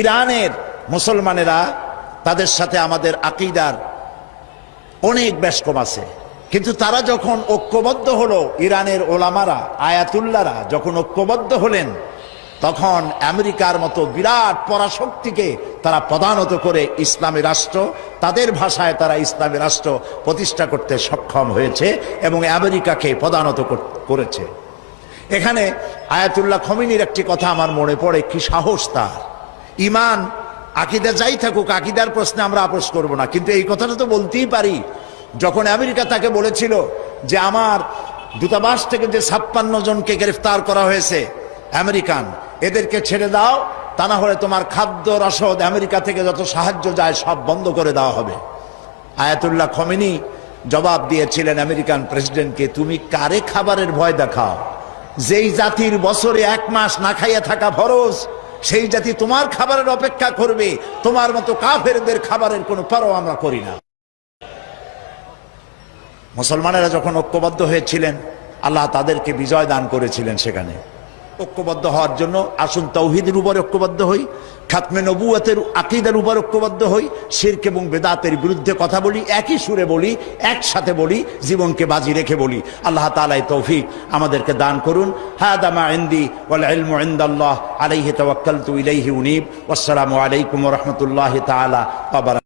ইরানের মুসলমানেরা তাদের সাথে আমাদের আকীদার অনেক বেশকম আছে, কিন্তু তারা যখন ঐক্যবদ্ধ হলো, ইরানের ওলামারা আয়াতুল্লাহরা যখন ঐক্যবদ্ধ হলেন, তখন আমেরিকার মতো বিরাট পরাশক্তিকে তারা প্রধানত করে ইসলামী রাষ্ট্র, তাদের ভাষায় তারা ইসলামী রাষ্ট্র প্রতিষ্ঠা করতে সক্ষম হয়েছে এবং আমেরিকাকে প্রধানত করেছে। এখানে আয়াতুল্লাহ খমিনীর একটি কথা আমার মনে পড়ে, কি সাহস তার! ইমান আকীদা যাই থাকুক, আকীদার প্রশ্নে আমরা আপোষ করব না, কিন্তু এই কথাটা তো বলতেই পারি। যখন আমেরিকা তাকে বলেছিল যে আমার দূতাবাস থেকে যে 56 জনকে গ্রেফতার করা হয়েছে আমেরিকান, এদেরকে ছেড়ে দাও, তা না হলে তোমার খাদ্য রসদ আমেরিকা থেকে যত সাহায্য যায় সব বন্ধ করে দেওয়া হবে। আয়াতুল্লাহ খমেনি জবাব দিয়েছিলেন আমেরিকান প্রেসিডেন্টকে, তুমি কারে খাবারের ভয় দেখাও? যেই জাতির বছরে 1 মাস না খাইয়া থাকা ফরজ, সেই জাতি তোমার খাবারের অপেক্ষা করবে। তোমার মতো কাফেরদের খাবারের কোনো পরোয়া আমরা করি না। মুসলমানেরা যখন ঐক্যবদ্ধ হয়েছিলেন, আল্লাহ তাদেরকে বিজয় দান করেছিলেন। সেখানে ঐক্যবদ্ধ হওয়ার জন্য আসুন তাওহীদের উপর ঐক্যবদ্ধ হই, খাতমে নবুয়তের আকীদার উপর ঐক্যবদ্ধ হই, শিরক এবং বেদাতের বিরুদ্ধে কথা বলি, একই সুরে বলি, একসাথে বলি, জীবনকে বাজি রেখে বলি। আল্লাহ তাআলা এই তৌফিক আমাদেরকে দান করুন। হাদা মা ইনদি ওয়াল ইলমু ইনদাল্লাহ আলাইহি তাওয়াক্কালতু ইলাইহি উনীব। ওয়াসসালামু আলাইকুম ওয়া রাহমাতুল্লাহি তাআলা ওয়া বারাকাতুহু।